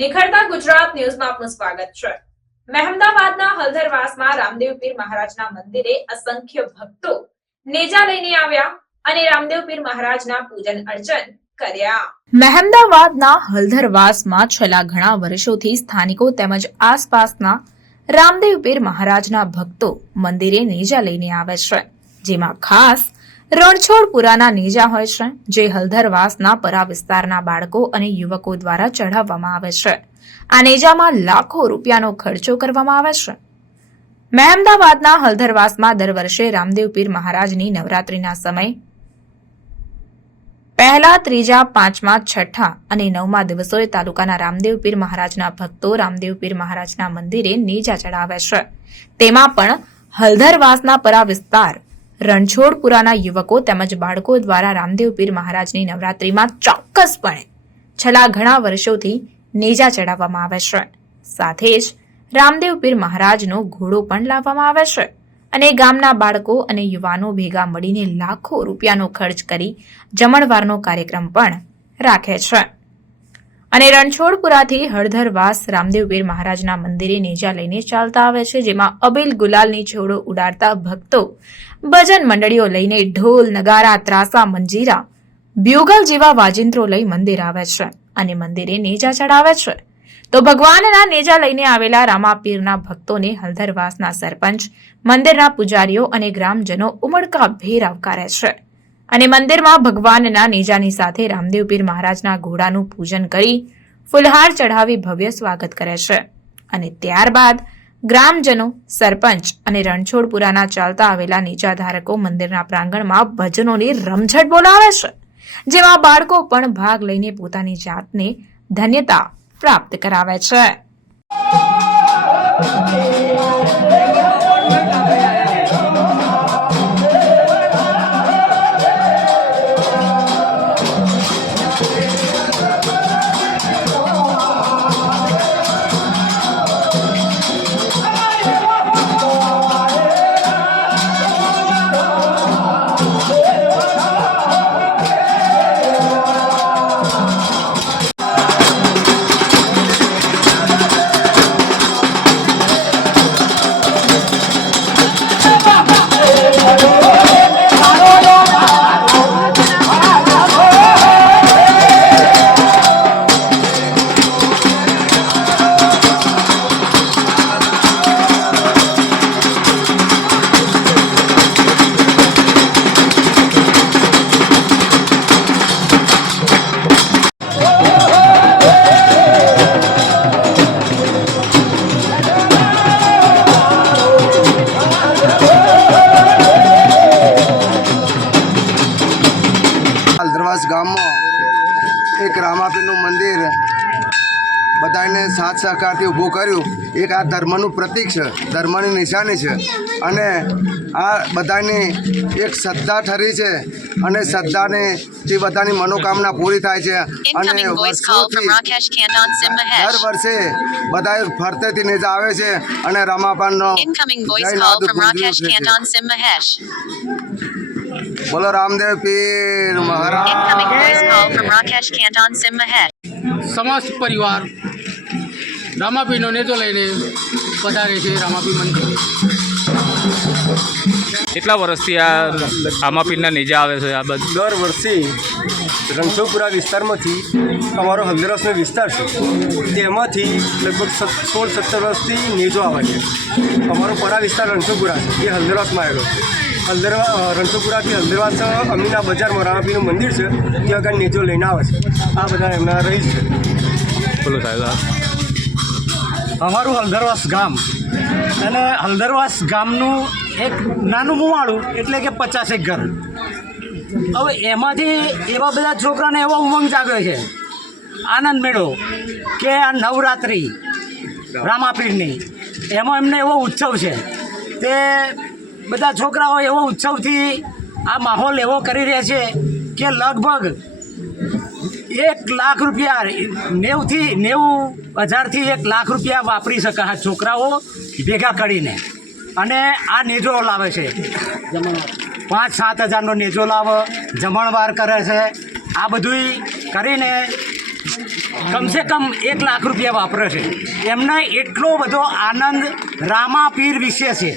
નિખરતા ગુજરાત ન્યૂઝમાં આપનું સ્વાગત છે. મહેમદાબાદના હલધરવાસમાં રામદેવ પીર મહારાજના મંદિરે અસંખ્ય ભક્તો નેજા લઈને આવ્યા અને રામદેવ પીર મહારાજના પૂજન અર્ચન કર્યા. મહેમદાવાદના હલધરવાસમાં છેલ્લા ઘણા વર્ષોથી સ્થાનિકો તેમજ આસપાસના રામદેવ પીર મહારાજના ભક્તો મંદિરે નેજા લઈને આવે છે. જેમાં ખાસ રણછોડપુરાના નેજા હોય છે, જે હલધરવાસના પરા વિસ્તારના બાળકો અને યુવકો દ્વારા ચઢાવવામાં આવે છે. આ નેજામાં લાખો રૂપિયાનો ખર્ચો કરવામાં આવે છે. મહેમદાવાદના હલધરવાસમાં દર વર્ષે રામદેવ પીર મહારાજની નવરાત્રીના સમય પહેલા, ત્રીજા, પાંચમા, છઠ્ઠા અને નવમા દિવસોએ તાલુકાના રામદેવ પીર મહારાજના ભક્તો રામદેવ પીર મહારાજના મંદિરે નેજા ચડાવે છે. તેમાં પણ હલધરવાસના પરા વિસ્તાર રણછોડપુરાના યુવકો તેમજ બાળકો દ્વારા રામદેવ પીર મહારાજની નવરાત્રિમાં ચોક્કસપણે છેલ્લા ઘણા વર્ષોથી નેજા ચડાવવામાં આવે છે. સાથે જ રામદેવ પીર મહારાજનો ઘોડો પણ લાવવામાં આવે છે અને ગામના બાળકો અને યુવાનો ભેગા મળીને લાખો રૂપિયાનો ખર્ચ કરી જમણવારનો કાર્યક્રમ પણ રાખે છે. અને રણછોડપુરાથી હળધરવાસ રામદેવપીર મહારાજના મંદિરે નેજા લઈને ચાલતા આવે છે, જેમાં અબીલ ગુલાલની છોડો ઉડાડતા ભક્તો, ભજન મંડળીઓ લઈને ઢોલ, નગારા, ત્રાસા, મંજીરા, બ્યુગલ જેવા વાજિંત્રો લઈ મંદિર આવે છે અને મંદિરે નેજા ચડાવે છે. તો ભગવાનના નેજા લઈને આવેલા રામાપીરના ભક્તોને હળધરવાસના સરપંચ, મંદિરના પૂજારીઓ અને ગ્રામજનો ઉમળકા ભેર આવકારે છે. અને મંદિરમાં ભગવાનના નેજાની સાથે રામદેવ પીર મહારાજના ઘોડાનું પૂજન કરી ફુલહાર ચઢાવી ભવ્ય સ્વાગત કરે છે. અને ત્યારબાદ ગ્રામજનો, સરપંચ અને રણછોડપુરાના ચાલતા આવેલા નીચાધારકો મંદિરના પ્રાંગણમાં ભજનોની રમઝટ બોલાવે છે, જેમાં બાળકો પણ ભાગ લઈને પોતાની જાતને ધન્યતા પ્રાપ્ત કરાવે છે. હલ્દરવાસ ગામમાં એક રામાપીનું મંદિર બધાને સાથ સહકારથી ઊભું કર્યું. એક આ ધર્મનું પ્રતીક છે ધર્મની નિશાની છે. અને આ બધાની એક શ્રદ્ધા ઠરી છે અને શ્રદ્ધાની જે બધાની મનોકામના પૂરી થાય છે. અને વર્ષોથી દર વર્ષે બધા ફરતેથી નેજા આવે છે અને રમાપાનનો જય નાથ from છે. બોલો રામદેવ પીર મહારાજ. સમસ્ત પરિવાર રામાપીરનો નેતો લઈને પધારે છે રામાપીર મંદિર. કેટલા વર્ષથી આ આમાપીરના નેજા આવે છે આ બધું? દર વર્ષે રણછોડપુરા વિસ્તારમાંથી અમારો હલ્દરસનો વિસ્તાર છે તેમાંથી લગભગ સોળ સત્તર વર્ષથી નેજો આવે છે. અમારો પરા વિસ્તાર રણછોડપુરા છે એ હલ્દરવાસમાં આવેલો છે. હલ્દરવા રણછોપુરાથી હલ્દરવાસ અમીના બજારમાં રાણાપીનું મંદિર છે. ત્યાં આગળ નેજો લઈને આવે છે. આ બધા એમના રહીશ છે. બોલો સાહેબ અમારું હલ્દરવાસ ગામ. અને હલ્દરવાસ ગામનું એક નાનું મુવાડું એટલે કે પચાસેક ઘર. હવે એમાંથી એવા બધા છોકરાને એવો ઉમંગ જાગ્યો છે. આનંદ મેળો કે આ નવરાત્રિ રામાપીરની. એમાં એમને એવો ઉત્સવ છે. તે બધા છોકરાઓ એવો ઉત્સવથી આ માહોલ એવો કરી રહ્યા છે કે લગભગ એક લાખ રૂપિયા નેવથી નેવું હજારથી એક લાખ રૂપિયા વાપરી શકા છોકરાઓ ભેગા કરીને. અને આ નેજો લાવે છે. પાંચ સાત હજારનો નેજો લાવે, જમણવાર કરે છે. આ બધુંય કરીને કમસે કમ એક લાખ રૂપિયા વાપરે છે. એમને એટલો બધો આનંદ રામાપીર વિશે છે.